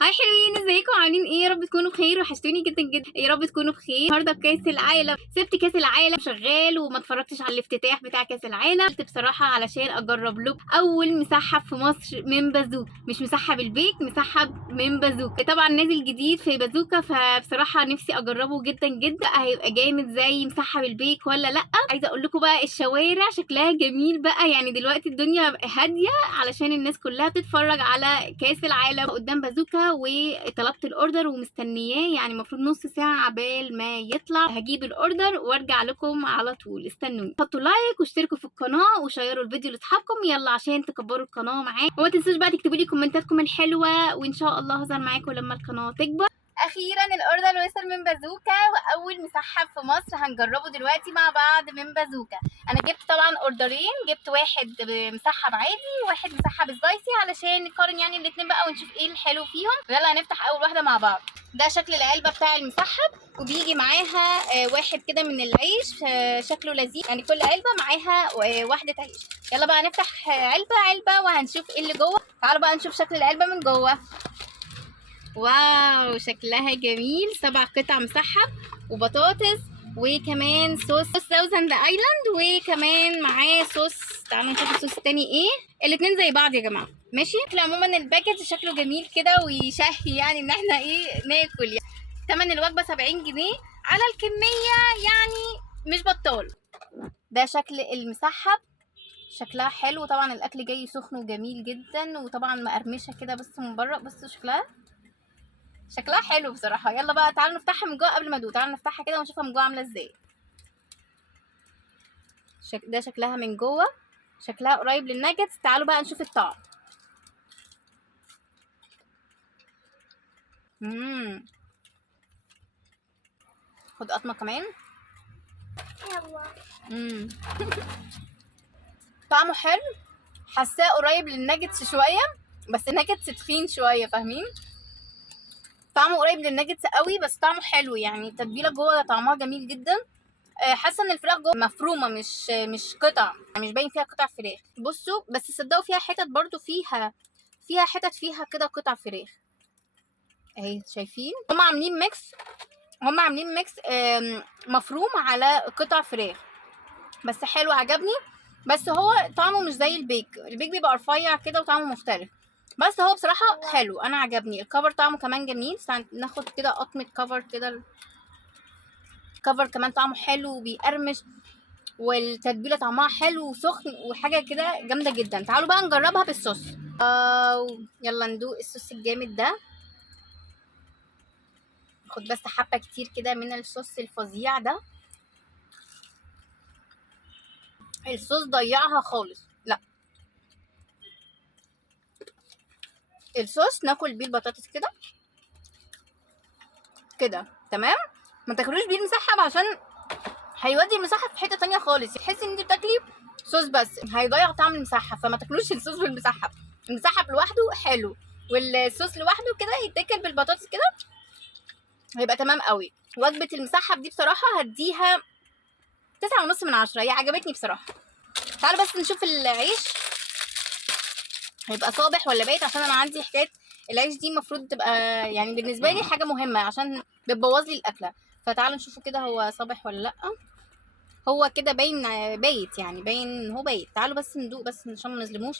هاي حلوين، ازيكم عاملين ايه؟ يا رب تكونوا بخير، وحشتوني جدا جدا. يا رب تكونوا بخير. النهارده كاس العالم، سبت كاس العالم شغال وما اتفرجتش على الافتتاح بتاع كاس العالم. قلت بصراحه علشان اجرب لكم اول مسحب في مصر من بازوكا، مش مسحب البيك، مسحب من بازوكا. طبعا نازل جديد في بازوكا، فبصراحه نفسي اجربه جدا جدا. هيبقى جامد زي مسحب البيك ولا لا؟ عايزه اقول لكم بقى الشوارع شكلها جميل بقى، يعني دلوقتي الدنيا هاديه علشان الناس كلها بتتفرج على كاس العالم قدام بازوكا. وطلبت الاوردر ومستنياه، يعني المفروض نص ساعه عبال ما يطلع. هجيب الاوردر وارجع لكم على طول، استنوني. حطوا لايك واشتركوا في القناه وشيروا الفيديو لاصحابكم، يلا عشان تكبروا القناه معايا. وما تنسوش بقى تكتبوا لي كومنتاتكم الحلوه، وان شاء الله هظهر معاكم لما القناه تكبر. اخيرا الاوردر وصل من بازوكا، واول مسحب في مصر هنجربه دلوقتي مع بعض من بازوكا. انا جبت طبعا اوردرين، جبت واحد مسحب عادي وواحد مسحب سبايسي علشان نقارن يعني الاتنين بقى ونشوف ايه الحلو فيهم. يلا هنفتح اول واحده مع بعض. ده شكل العلبه بتاع المسحب، وبيجي معاها واحد كده من العيش، شكله لذيذ، يعني كل علبه معاها واحده عيش. يلا بقى نفتح علبه علبه وهنشوف ايه اللي جوه. تعالوا بقى نشوف شكل العلبه من جوه. واو شكلها جميل، 7 قطع مسحب وبطاطس وكمان صوص ثاوزند ايلاند، وكمان معاه صوص. تعالوا نشوف الصوص التاني ايه. الاتنين زي بعض يا جماعه، ماشي. عموما الباكج شكله جميل كده ويشهي، يعني ان احنا ايه ناكل يعني. تمن الوجبه 70 جنيه على الكميه، يعني مش بطال. ده شكل المسحب، شكلها حلو طبعا. الاكل جاي سخن وجميل جدا، وطبعا مقرمشه كده بس من بره. بصوا شكلها حلو بصراحه. يلا بقى تعالوا نفتحها من جوه قبل ما ادوق. تعالوا نفتحها كده ونشوفها من جوه عامله ازاي. ده شكلها من جوه، شكلها قريب للناجتس. تعالوا بقى نشوف الطعم. خد قطمه كمان. يلا. طعمه حلو، حاساه قريب للناجتس شويه، بس الناجتس تخين شويه، فاهمين؟ طعمه قريب للناجتس قوي، بس طعمه حلو. يعني التتبيله جوه طعمها جميل جدا. حاسه ان الفراخ جوه مفرومه، مش قطع، يعني مش باين فيها قطع فراخ. بصوا بس صدقوا فيها حتت برضو، فيها حتت فيها كده قطع فراخ اهي، شايفين؟ هم عاملين ميكس مفروم على قطع فراخ، بس حلو عجبني. بس هو طعمه مش زي البيك بيبقى رفيع كده وطعمه مختلف. بس هو بصراحه حلو، انا عجبني. الكفر طعمه كمان جميل. ناخد كده قطمه كفر كده. الكفر كمان طعمه حلو وبيقرمش، والتتبيله طعمها حلو وسخن وحاجه كده جامده جدا. تعالوا بقى نجربها بالصوص. يلا ندوق الصوص الجامد ده. خد بس حبه كتير كده من الصوص الفظيع ده. الصوص ضيعها خالص. لا الصوص ناكل بيه البطاطس كده كده تمام. ما تاكلوش بيه المسحب عشان هيودي المسحب في حته تانية خالص. تحسي ان انت بتاكلي صوص بس هيضيع طعم المسحب، فما تاكلوش الصوص بالمسحب. المسحب لوحده حلو، والصوص لوحده كده يتاكل بالبطاطس كده هيبقى تمام قوي. وجبه المسحب دي بصراحه هديها 9.5 من 10. هي عجبتني بصراحه. تعالوا بس نشوف العيش هيبقى صابح ولا بايت، عشان انا عندي حكايه العيش دي المفروض تبقى يعني بالنسبه لي حاجه مهمه عشان بتبوظ لي الاكله. فتعالوا نشوفه كده هو صابح ولا لا. هو كده باين بايت، يعني باين هو بايت. تعالوا بس ندوق بس عشان ما نظلموش.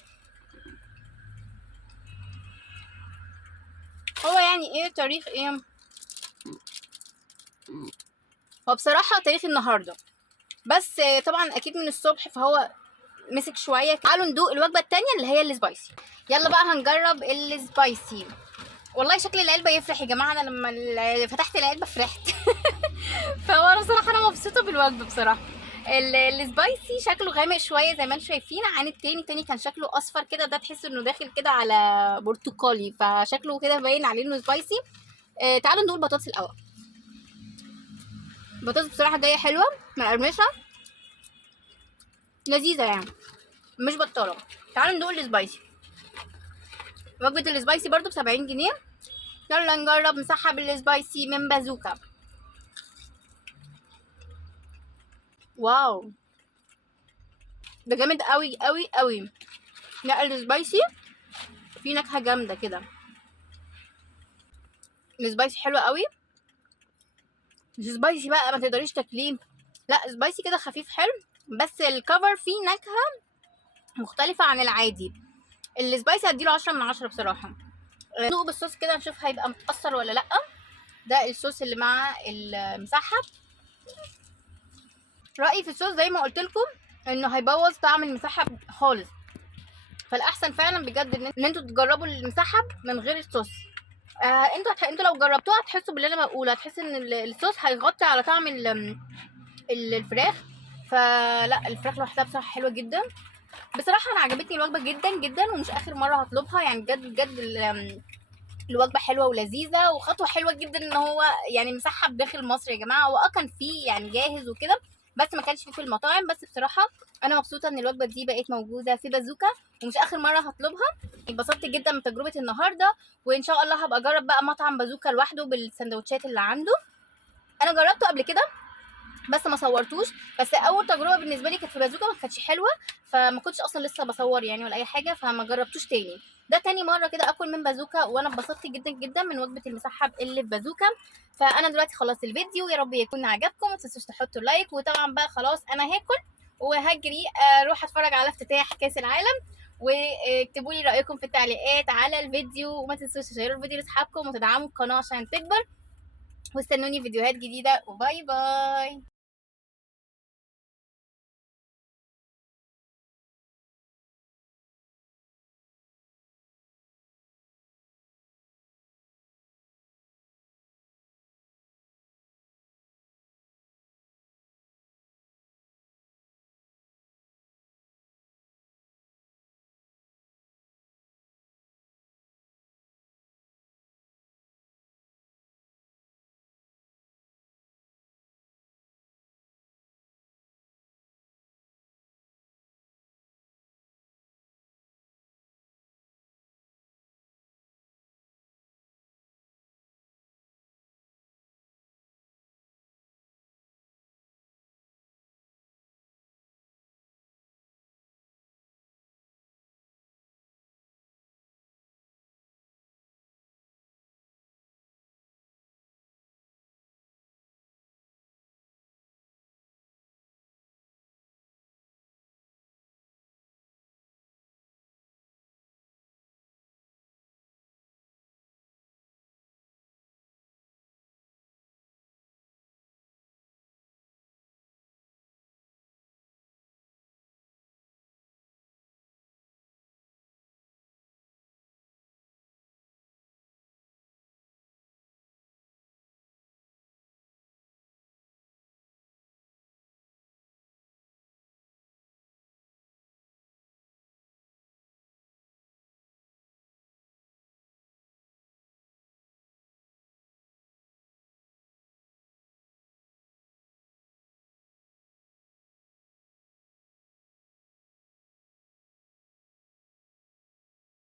هو يعني ايه تاريخ ايه؟ هو بصراحه تاريخ النهارده، بس طبعا اكيد من الصبح فهو مسك شويه. تعالوا ندوق الوجبه التانية اللي هي السبايسي. يلا بقى هنجرب السبايسي. والله شكل العلبه يفرح يا جماعه. انا لما فتحت العلبه فرحت فهو انا بصراحه انا مبسوطه بالوجبه بصراحه. السبايسي شكله غامق شويه زي ما انتم شايفين عن التاني كان شكله اصفر كده. ده تحس انه داخل كده على برتقالي، فشكله كده باين عليه انه سبايسي. تعالوا ندوق البطاطس الاول. البطاطس بصراحه جايه حلوه مقرمشه لذيذه يعني، مش بطاله. تعالوا ندوق السبايسي. وجبه السبايسي برضو ب70 جنيه. يلا نجرب مسحب السبايسي من بازوكا. واو ده جامد قوي قوي قوي. لا السبايسي فيه نكهه جامده كده. السبايسي حلو قوي، مش سبايسي بقى ما تقدريش تاكليه، لا سبايسي كده خفيف حلو، بس الكفر فيه نكهه مختلفه عن العادي. السبايسي هديله 10/10 بصراحه. ندوق بالصوص كده نشوف هيبقى متأثر ولا لا. ده الصوص اللي مع المسحب. رأيي في الصوص زي ما قلت لكم انه هيبوظ طعم المسحب خالص، فالاحسن فعلا بجد ان انتوا تجربوا المسحب من غير الصوص. انتوا لو جربتوها هتحسوا باللي انا بقوله، هتحسوا ان الصوص هيغطي على طعم الفراخ. فلا الفراخ لوحدها بصراحه حلوه جدا. بصراحه انا عجبتني الوجبه جدا جدا، ومش اخر مره هطلبها يعني، بجد بجد الوجبه حلوه ولذيذه، وخطوه حلوه جدا ان هو يعني مسحب داخل مصر يا جماعه. هو كان فيه يعني جاهز وكده، بس ما كانش فيه في المطاعم. بس بصراحه انا مبسوطه ان الوجبه دي بقت موجوده في بازوكا، ومش اخر مره هطلبها. اتبسطت جدا من تجربه النهارده، وان شاء الله هبقى اجرب بقى مطعم بازوكا لوحده بالسندوتشات اللي عنده. انا جربته قبل كده بس ما صورتوش، بس اول تجربه بالنسبه لي كانت في بازوكا، ما كانتش حلوه، فما كنتش اصلا لسه بصور يعني ولا اي حاجه، فما جربتوش تاني. ده تاني مره كده اكل من بازوكا، وانا اتبسطت جدا جدا من وجبه المسحب اللي في بازوكا. فانا دلوقتي خلصت الفيديو، يا رب يكون عجبكم، ما تنسوش تحطوا لايك. وطبعا بقى خلاص انا هاكل وهجري اروح اتفرج على افتتاح كاس العالم، واكتبوا لي رايكم في التعليقات على الفيديو، وما تنسوش تشيروا الفيديو لاصحابكم وتدعموا القناه عشان تكبر، واستنوني فيديوهات جديده، وباي باي.